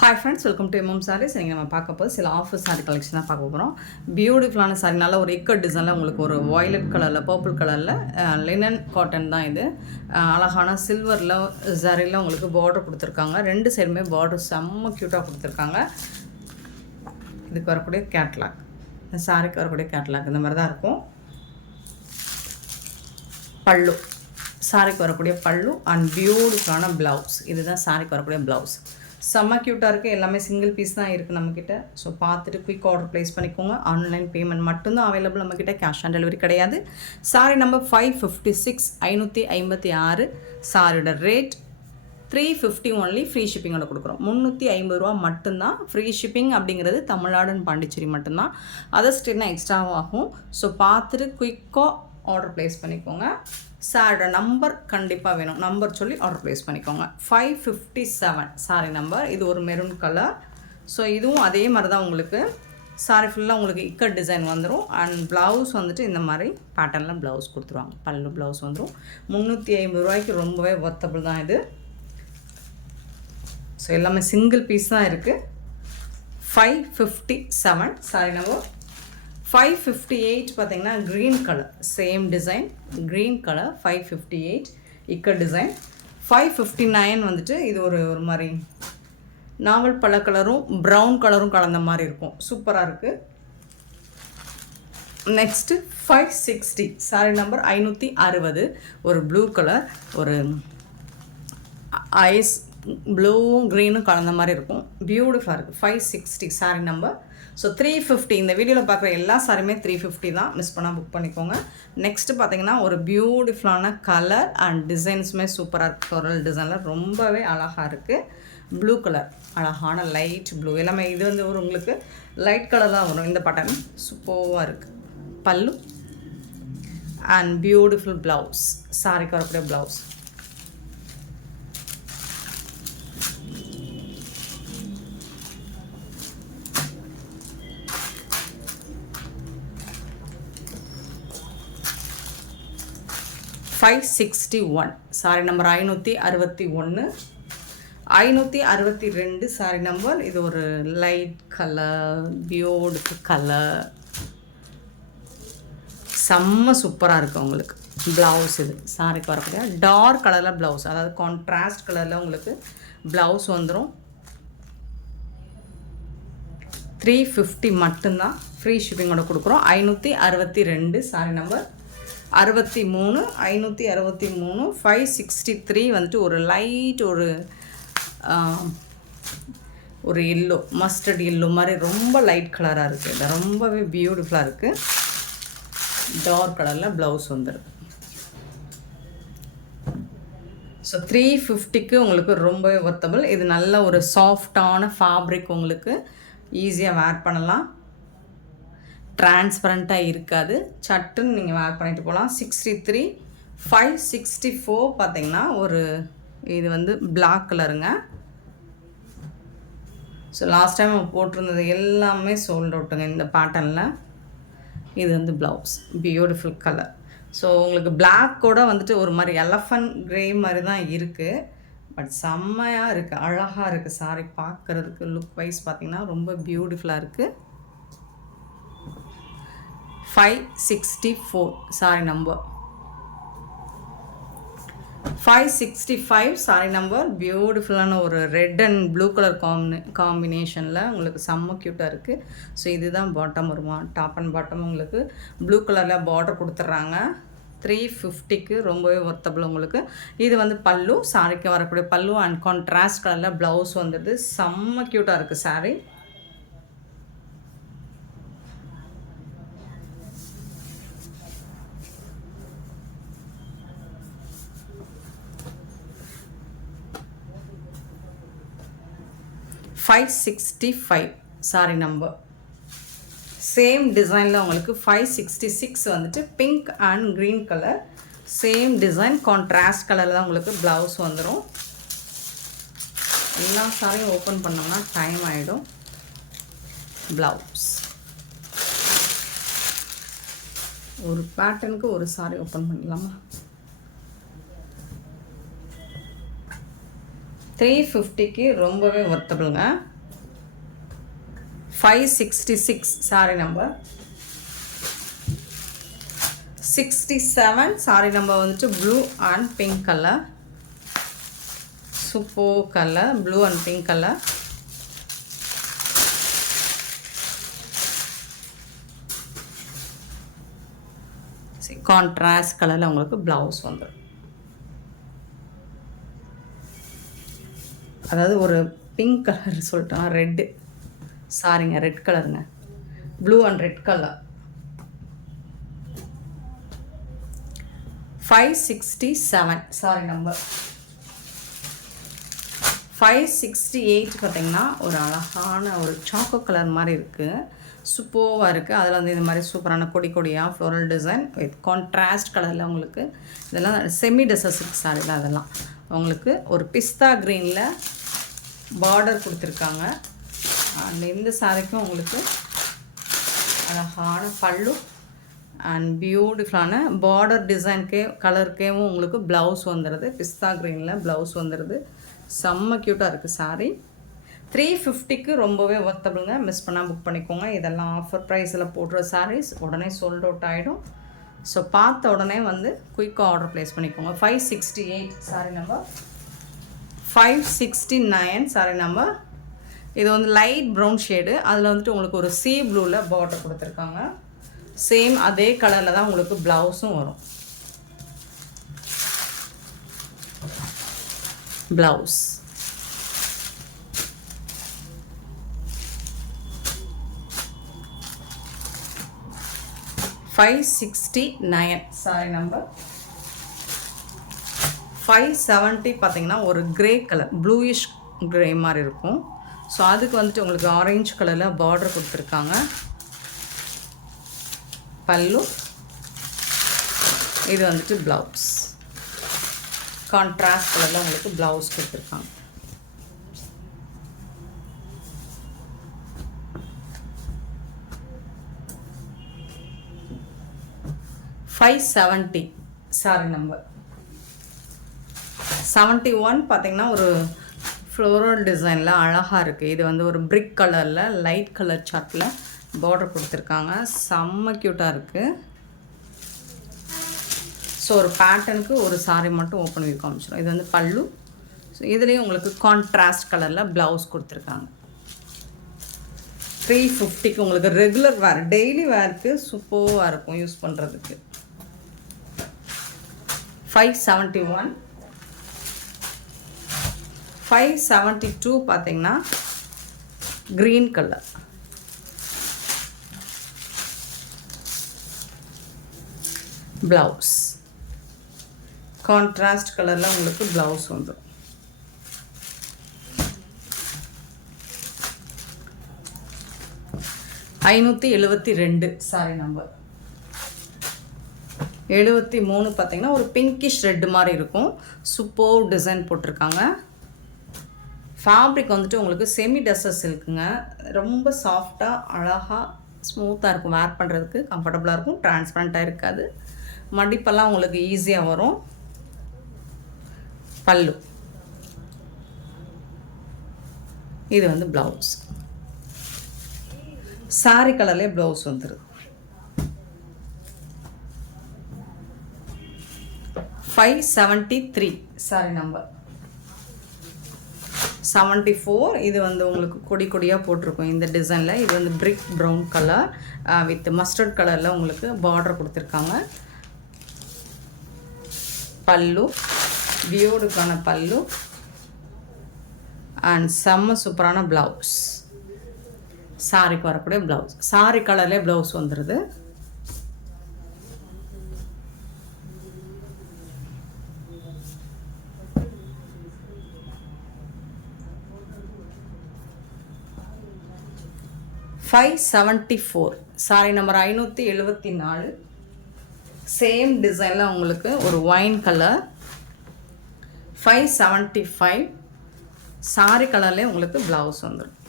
Hi friends, welcome to MM sarees. நீங்கள் நம்ம பார்க்க போது சில ஆஃபர் சாரீ கலெக்ஷன் தான் பார்க்க போகிறோம். பியூட்டிஃபுல்லான சாரீ, நல்ல ஒரு இக்கட் டிசைனில் உங்களுக்கு ஒரு வயலட் கலரில் பர்பிள் கலரில் லினன் காட்டன் தான் இது. அழகான சில்வரில் சாரியில் உங்களுக்கு பார்டர் கொடுத்துருக்காங்க. ரெண்டு சைடுமே பார்டர் செம்ம க்யூட்டாக கொடுத்துருக்காங்க. இதுக்கு வரக்கூடிய கேட்லாக், இந்த சாரிக்கு வரக்கூடிய கேட்லாக் இந்த மாதிரி தான் இருக்கும். பல்லு, சாரிக்கு வரக்கூடிய பல்லு அண்ட் பியூட்டிஃபுல்லான ப்ளவுஸ். இதுதான் சாரிக்கு வரக்கூடிய ப்ளவுஸ். செம்ம க்யூட்டாக இருக்குது. எல்லாமே சிங்கிள் பீஸ் தான் இருக்குது நம்மக்கிட்ட. ஸோ பார்த்துட்டு குயிக் ஆர்டர் ப்ளேஸ் பண்ணிக்கோங்க. ஆன்லைன் பேமெண்ட் மட்டும்தான் அவைலபிள் நம்மக்கிட்ட, கேஷ் ஆன் டெலிவரி கிடையாது. Sorry number 556, 556. சாரியோட ரேட் 350 ஒன்லி. ஃப்ரீ ஷிப்பிங்கோட கொடுக்குறோம். 350 ரூபா மட்டும்தான். ஃப்ரீ ஷிப்பிங் அப்படிங்கிறது தமிழ்நாடு அண்ட் பாண்டிச்சேரி மட்டும்தான். அதர் ஸ்டேட்னா எக்ஸ்ட்ராவாகும். ஸோ பார்த்துட்டு குயிக்காக ஆர்டர் ப்ளேஸ் பண்ணிக்கோங்க. சாரோட நம்பர் கண்டிப்பாக வேணும், நம்பர் சொல்லி ஆர்டர் ப்ளேஸ் பண்ணிக்கோங்க. 557 சாரி நம்பர். இது ஒரு மெரூன் கலர். ஸோ இதுவும் அதே மாதிரி தான் உங்களுக்கு. சாரி ஃபுல்லாக உங்களுக்கு இக்கட் டிசைன் வந்துடும். அண்ட் ப்ளவுஸ் வந்துட்டு இந்த மாதிரி பேட்டர்னில் ப்ளவுஸ் கொடுத்துருவாங்க. பல்லு ப்ளவுஸ் வந்துடும். 350 ரூபாய்க்கு ரொம்பவே ஒர்த்தபிள் தான் இது. ஸோ எல்லாமே சிங்கிள் பீஸ் தான் இருக்குது. 557 சாரி நம்பர். 558 பார்த்தீங்கன்னா green colour, same design green colour. 558 ikat design. 559 வந்துட்டு இது ஒரு மாதிரி நாவல் பழ கலரும் ப்ரௌன் கலரும் கலந்த மாதிரி இருக்கும். சூப்பராக இருக்குது. Next 560 sorry number 560. ஒரு ப்ளூ கலர், ஒரு ஐஸ் ப்ளூவும் க்ரீனும் கலந்த மாதிரி இருக்கும். பியூட்டிஃபுல்லாக இருக்குது. 560 சாரி நம்பர். ஸோ 350. இந்த வீடியோவில் பார்க்குற எல்லா சாரியுமே 350 தான். மிஸ் பண்ணால் புக் பண்ணிக்கோங்க. நெக்ஸ்ட்டு பார்த்தீங்கன்னா ஒரு பியூட்டிஃபுல்லான கலர் அண்ட் டிசைன்ஸுமே சூப்பராக இருக்குது. ஃப்ளோரல் டிசைனில் ரொம்பவே அழகாக இருக்குது. ப்ளூ கலர், அழகான லைட் ப்ளூ. எல்லாமே இது வந்து ஒரு உங்களுக்கு லைட் கலர் தான் வரும். இந்த பட்டன் சூப்பராக இருக்குது. பல்லு அண்ட் பியூட்டிஃபுல் ப்ளவுஸ். சாரிக்கு வரக்கூடிய blouse. $561 sorry number 561. 562 sorry number. இது ஒரு லைட் கலர், பியூட்டிஃபுல் கலர், செம்ம சூப்பராக இருக்குது உங்களுக்கு. ப்ளவுஸ் இது சாரிக்கு வரக்கூடிய டார்க் கலரில் ப்ளவுஸ், அதாவது கான்ட்ராஸ்ட் கலரில் உங்களுக்கு ப்ளவுஸ் வந்துடும். 350 மட்டும்தான். ஃப்ரீ ஷிப்பிங்கோட கொடுக்குறோம். 562 சாரி நம்பர். 63, 563. 563 வந்துட்டு ஒரு லைட் ஒரு எல்லோ, மஸ்டர்ட் எல்லோ மாதிரி ரொம்ப லைட் கலராக இருக்குது. இது ரொம்பவே பியூட்டிஃபுல்லாக இருக்குது. டார்க் கலரில் ப்ளவுஸ் வந்துடுது. ஸோ 350க்கு உங்களுக்கு ரொம்பவே ஒர்த்தபிள். இது நல்ல ஒரு சாஃப்டான ஃபேப்ரிக், உங்களுக்கு ஈஸியாக வேர் பண்ணலாம். டிரான்ஸ்பரண்ட்டாக இருக்காது. சட்டுன்னு நீங்கள் வேர் பண்ணிட்டு போகலாம். 63. 564 பார்த்தீங்கன்னா ஒரு இது வந்து பிளாக் கலருங்க. ஸோ லாஸ்ட் டைம் போட்டிருந்தது எல்லாமே சோல்ட் அவுட்டுங்க இந்த பேட்டர்னில். இது வந்து ப்ளவுஸ், பியூட்டிஃபுல் கலர். ஸோ உங்களுக்கு பிளாக்கோட வந்துட்டு ஒரு மாதிரி எலஃபண்ட் க்ரே மாதிரி தான் இருக்குது. பட் செம்மையாக இருக்குது, அழகாக இருக்குது. சாரி பார்க்குறதுக்கு லுக் வைஸ் பார்த்திங்கன்னா ரொம்ப பியூட்டிஃபுல்லாக இருக்குது. 564 சாரி நம்பர். 565 sorry number. பியூட்டிஃபுல்லான ஒரு ரெட் அண்ட் ப்ளூ கலர் காம்பினேஷனில் உங்களுக்கு செம்ம க்யூட்டாக இருக்குது. ஸோ இதுதான் பாட்டம் வருமா. டாப் அண்ட் பாட்டம் உங்களுக்கு ப்ளூ கலரில் பார்டர் கொடுத்துட்றாங்க. 350க்கு ரொம்பவே ஒர்த்தபிள் உங்களுக்கு. இது வந்து பல்லு, சாரிக்கு வரக்கூடிய பல்லு அண்ட் கான்ட்ராஸ்ட் கலரில் ப்ளவுஸ் வந்துடுது. செம்ம க்யூட்டாக இருக்குது சாரி. $565 sorry number. சேம் டிசைனில் உங்களுக்கு 566 வந்துட்டு pink and green colour. Same design contrast கலரில் தான் உங்களுக்கு ப்ளவுஸ் வந்துடும். எல்லா சாரியும் ஓப்பன் பண்ணோம்னா டைம் ஆகிடும். ப்ளவுஸ் ஒரு பேட்டர்னுக்கு ஒரு சாரி ஓப்பன் பண்ணிடலாமா. 350க்கு ரொம்பவே ஒர்த்தபிளுங்க. 566 சாரி நம்பர் 67. சாரி நம்பர் வந்துட்டு blue and pink colour, super colour, blue and pink colour. Contrast கலரில் உங்களுக்கு ப்ளவுஸ் வந்துடும். அதாவது ஒரு பிங்க் கலர் சொல்லிட்டோம், ரெட்டு சாரிங்க, ரெட் கலருங்க, blue and red colour. 567 sorry number 568 பார்த்தீங்கன்னா ஒரு அழகான ஒரு சாக்கோ கலர் மாதிரி இருக்குது, சூப்பராக இருக்குது. அதில் வந்து இந்த மாதிரி சூப்பரான கொடி கொடியாக ஃப்ளோரல் டிசைன் வித் கான்ட்ராஸ்ட் கலரில் உங்களுக்கு இதெல்லாம் செமி டெசர்ட் சில்க் சாரியில் அதெல்லாம் உங்களுக்கு ஒரு பிஸ்தா க்ரீனில் பார்டர் கொடுத்துருக்காங்க. அண்ட் இந்த சாரிக்கும் உங்களுக்கு அழகான பல்லு அண்ட் பியூட்டிஃபுல்லான பார்டர் டிசைன்கே கலருக்கேவும் உங்களுக்கு ப்ளவுஸ் வந்துடுது. பிஸ்தா க்ரீனில் ப்ளவுஸ் வந்துடுது. செம்ம க்யூட்டாக இருக்குது சாரீ. 350க்கு ரொம்பவே ஒர்த்தபிளுங்க. மிஸ் பண்ணால் புக் பண்ணிக்கோங்க. இதெல்லாம் ஆஃபர் ப்ரைஸில் போடுற சாரீஸ் உடனே சோல்ட் அவுட் ஆகிடும். ஸோ பார்த்த உடனே வந்து குயிக்காக ஆர்டர் ப்ளேஸ் பண்ணிக்கோங்க. 568 சாரி நம்பர் 569 சாரி நம்பர். இது வந்து லைட் ப்ரௌன் ஷேடு, அதில் வந்துட்டு உங்களுக்கு ஒரு சீ ப்ளூவில் பார்டர் கொடுத்துருக்காங்க. சேம் அதே கலரில் தான் உங்களுக்கு ப்ளவுஸும் வரும். ப்ளவுஸ் $569 சாரி நம்பர் 570 பார்த்தீங்கன்னா ஒரு கிரே கலர், ப்ளூயிஷ் கிரே மாதிரி இருக்கும். ஸோ அதுக்கு வந்துட்டு உங்களுக்கு ஆரஞ்சு கலரில் பார்டர் கொடுத்துருக்காங்க. பல்லு, இது வந்துட்டு ப்ளவுஸ் கான்ட்ராஸ்ட் கலரில் உங்களுக்கு ப்ளவுஸ் கொடுத்துருக்காங்க. $570 சாரி நம்பர் 71 பார்த்தீங்கன்னா ஒரு ஃப்ளோரல் டிசைனில் அழகாக இருக்குது. இது வந்து ஒரு பிரிக் கலரில் லைட் கலர் சார்ட்டில் பார்டர் கொடுத்துருக்காங்க. செம்ம க்யூட்டாக இருக்குது. ஸோ ஒரு பேட்டர்னுக்கு ஒரு சாரி மட்டும் ஓப்பன் பண்ணி காமிச்சிடும். இது வந்து பல்லு. ஸோ இதுலேயும் உங்களுக்கு கான்ட்ராஸ்ட் கலரில் ப்ளவுஸ் கொடுத்துருக்காங்க. 350க்கு உங்களுக்கு ரெகுலர் வேர், டெய்லி வேருக்கு சூப்பராக இருக்கும் யூஸ் பண்ணுறதுக்கு. 571 572 பார்த்தீங்கன்னா க்ரீன் கலர், ப்ளவுஸ் கான்ட்ராஸ்ட் கலரில் உங்களுக்கு ப்ளவுஸ் வந்துடும். $572 சாரி நம்பர் 73 பார்த்தீங்கன்னா ஒரு பிங்கிஷ் ரெட்டு மாதிரி இருக்கும். சூப்பர் டிசைன் போட்டிருக்காங்க. ஃபேப்ரிக் வந்துட்டு உங்களுக்கு செமி டெசர்ட் சில்க்குங்க. ரொம்ப சாஃப்டாக அழகாக ஸ்மூத்தாக இருக்கும், வேர் பண்ணுறதுக்கு கம்ஃபர்டபுளாக இருக்கும், டிரான்ஸ்பரண்ட்டாக இருக்காது, மடிப்பெல்லாம் உங்களுக்கு ஈஸியாக வரும். பல்லு, இது வந்து ப்ளவுஸ். சாரி கலர்லேயே ப்ளவுஸ் வந்துடுது. 573 சாரி நம்பர் 74. இது வந்து உங்களுக்கு கொடி கொடியாக போட்டிருக்கும் இந்த டிசைனில். இது வந்து பிரிக் ப்ரௌன் கலர் வித் மஸ்டர்ட் கலரில் உங்களுக்கு பார்டர் கொடுத்துருக்காங்க. பல்லு, பியூட்டிஃபுல்லான பல்லு அண்ட் செம்ம சூப்பரான ப்ளவுஸ். சாரிக்கு வரக்கூடிய ப்ளவுஸ், சாரி கலர்லேயே ப்ளவுஸ் வந்துடுது. $574 சாரி நம்பர் 574. சேம் டிசைனில் உங்களுக்கு ஒரு ஒயின் கலர். 575 சாரி கலர்லேயே உங்களுக்கு ப்ளவுஸ் வந்துடும்.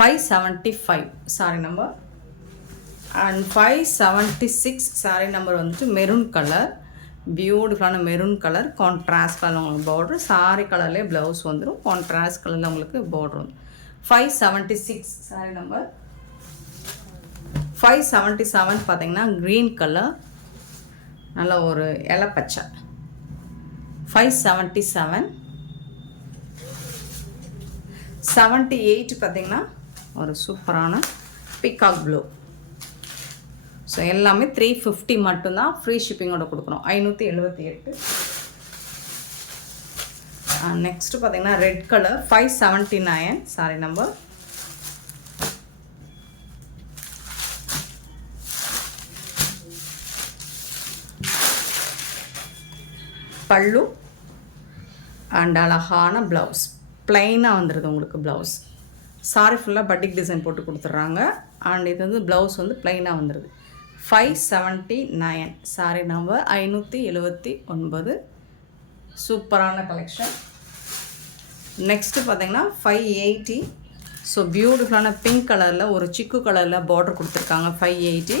575 sorry number. And 576 sorry number வந்துட்டு மெரூன் கலர். பியூட்டிஃபுல்லான மெரூன் கலர் கான்ட்ராஸ்ட் கலர் உங்களுக்கு பார்டர். சாரி கலர்லேயே ப்ளவுஸ் வந்துடும். கான்ட்ராஸ்ட் கலரில் உங்களுக்கு பார்டர் வந்து 576 சாரி நம்பர் 577 பார்த்தீங்கன்னா க்ரீன் கலர் நல்ல ஒரு இலை பச்சை. 577 78 பார்த்தீங்கன்னா ஒரு சூப்பரான பிகாக் ப்ளூ. ஸோ எல்லாமே 350 மட்டும்தான் ஃப்ரீ ஷிப்பிங்கோட கொடுக்குறோம். 578. நெக்ஸ்ட்டு பார்த்தீங்கன்னா ரெட் கலர் 579 சாரி நம்பர். பல்லு அண்ட் அழகான ப்ளவுஸ் ப்ளைனாக வந்துடுது உங்களுக்கு ப்ளவுஸ். சாரி ஃபுல்லாக பட்டிக் டிசைன் போட்டு கொடுத்துட்றாங்க. அண்ட் இது வந்து ப்ளவுஸ் வந்து ப்ளைனாக வந்துடுது. 579 சாரி நம்பர் 579. சூப்பரான கலெக்ஷன். நெக்ஸ்ட்டு பார்த்தீங்கன்னா 580. ஸோ பியூட்டிஃபுல்லான பிங்க் கலரில் ஒரு சிக்கு கலரில் பார்டர் கொடுத்துருக்காங்க. 580.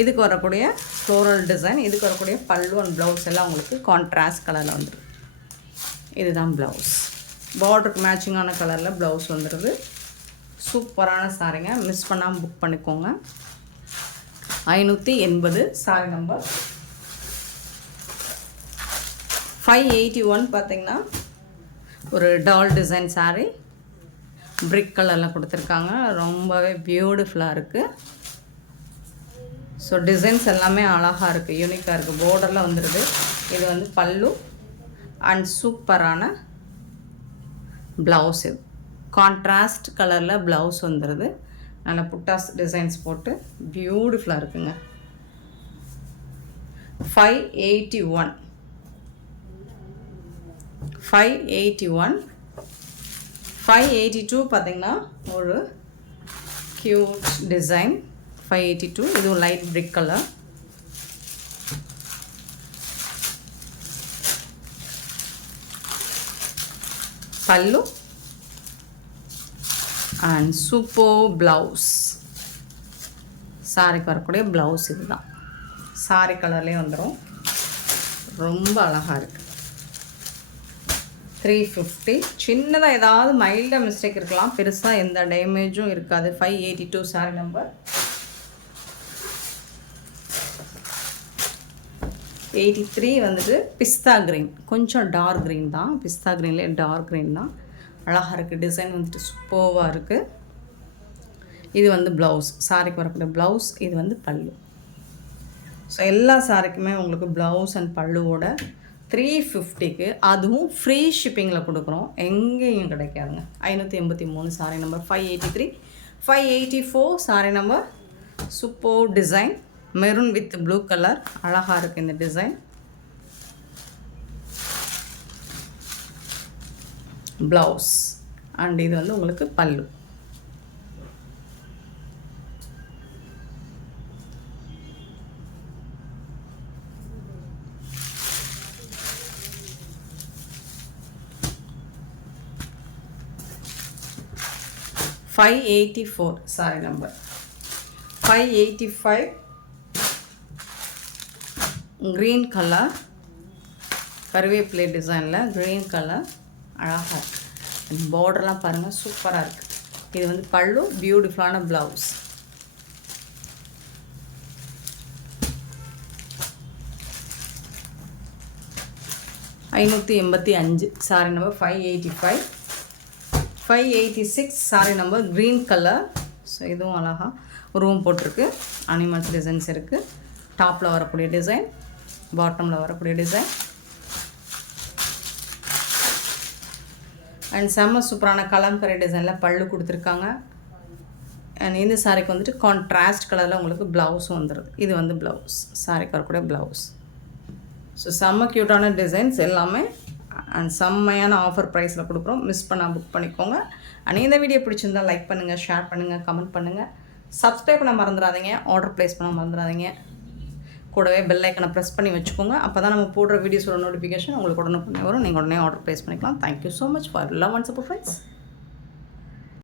இதுக்கு வரக்கூடிய ஃப்ளோரல் டிசைன், இதுக்கு வரக்கூடிய பல்லு அண்ட் ப்ளவுஸ் எல்லாம் உங்களுக்கு கான்ட்ராஸ்ட் கலரில் வந்துடுது. இதுதான் ப்ளவுஸ். பார்டருக்கு மேட்சிங்கான கலரில் ப்ளவுஸ் வந்துடுது. சூப்பரான சாரிங்க, மிஸ் பண்ணாமல் புக் பண்ணிக்கோங்க. 580 சாரி நம்பர். 581 பார்த்தீங்கன்னா ஒரு டால் டிசைன் சாரி பிரிக் கலரில் கொடுத்துருக்காங்க. ரொம்பவே பியூட்டிஃபுல்லாக இருக்குது. ஸோ டிசைன்ஸ் எல்லாமே அழகாக இருக்குது, யூனிக்காக இருக்குது. பார்டரில் வந்துடுது. இது வந்து பல்லு அண்ட் சூப்பரான ப்ளவுஸ். இது கான்ட்ராஸ்ட் கலரில் ப்ளவுஸ் வந்துடுது. நல்ல புட்டாஸ் டிசைன்ஸ் போட்டு பியூட்டிஃபுல்லாக இருக்குங்க. 581 581 582 பார்த்தீங்கன்னா ஒரு க்யூட் டிசைன். 582 இதுவும் லைட் பிரிக் கலர். பல்லு அண்ட் சூப்பர் ப்ளவுஸ். சாரிக்கு வரக்கூடிய ப்ளவுஸ் இதுதான். சாரி கலர்லேயே வந்துடும். ரொம்ப அழகாக இருக்குது. 350. சின்னதாக ஏதாவது மைல்டாக மிஸ்டேக் இருக்கலாம், பெருசாக எந்த டேமேஜும் இருக்காது. 582 சாரி நம்பர். 83 வந்துட்டு பிஸ்தா க்ரீன், கொஞ்சம் டார்க் க்ரீன் தான். பிஸ்தா க்ரீன்லேயே டார்க் க்ரீன் தான். அழகாக இருக்குது. டிசைன் வந்துட்டு சூப்பராக இருக்குது. இது வந்து ப்ளவுஸ், சாரிக்கு வரக்கூடிய ப்ளவுஸ். இது வந்து பல்லு. ஸோ எல்லா சாரிக்குமே உங்களுக்கு ப்ளவுஸ் அண்ட் பல்லுவோட 350க்கு, அதுவும் ஃப்ரீ ஷிப்பிங்கில் கொடுக்குறோம். எங்கேயும் கிடைக்காதுங்க. 583 sorry number. 583 584 sorry number. Super design maroon with blue colour. அழகாக இருக்குது இந்த டிசைன். ப்ளவுஸ் அண்ட் இது வந்து உங்களுக்கு பல்லு. $584 சாரி நம்பர். 585 க்ரீன் கலர், கருவேப்பிலை டிசைனில் க்ரீன் கலர் அழகாக இருக்குது. பார்டர்லாம் பாருங்கள், சூப்பராக இருக்குது. இது வந்து பல்லு, பியூட்டிஃபுல்லான blouse. $585 sorry number. 585 586 sorry number. Green colour. So இதுவும் அழகாக ரூம் போட்டிருக்கு. அனிமல்ஸ் டிசைன்ஸ் இருக்குது. டாப்பில் வரக்கூடிய டிசைன், பாட்டமில் வரக்கூடிய டிசைன் அண்ட் செம்ம சூப்பரான கலம்கரை டிசைனில் பல்லு கொடுத்துருக்காங்க. அண்ட் இந்த சாரிக்கு வந்துட்டு கான்ட்ராஸ்ட் கலரில் உங்களுக்கு ப்ளவுஸும் வந்துடுது. இது வந்து ப்ளவுஸ், சாரிக்கு வரக்கூடிய ப்ளவுஸ். ஸோ செம்ம க்யூட்டான டிசைன்ஸ் எல்லாமே அண்ட் செம்மையான ஆஃபர் ப்ரைஸில் கொடுக்குறோம். மிஸ் பண்ணால் புக் பண்ணிக்கோங்க. அண்ட் இந்த வீடியோ பிடிச்சிருந்தால் லைக் பண்ணுங்கள், ஷேர் பண்ணுங்கள், கமெண்ட் பண்ணுங்கள். சப்ஸ்கிரைப் பண்ண மறந்துடாதீங்க, ஆர்டர் ப்ளேஸ் பண்ண மறந்துடாதீங்க. கூடவே பெல் ஐக்கனை ப்ரெஸ் பண்ணி வச்சுக்கோங்க. அப்போ தான் நம்ம போடுற வீடியோஸோட நோட்டிஃபிகேஷன் உங்களுக்கு உடனே வரும். நீங்கள் உடனே ஆர்டர் ப்ளேஸ் பண்ணிக்கலாம். Thank you so much for love and support friends.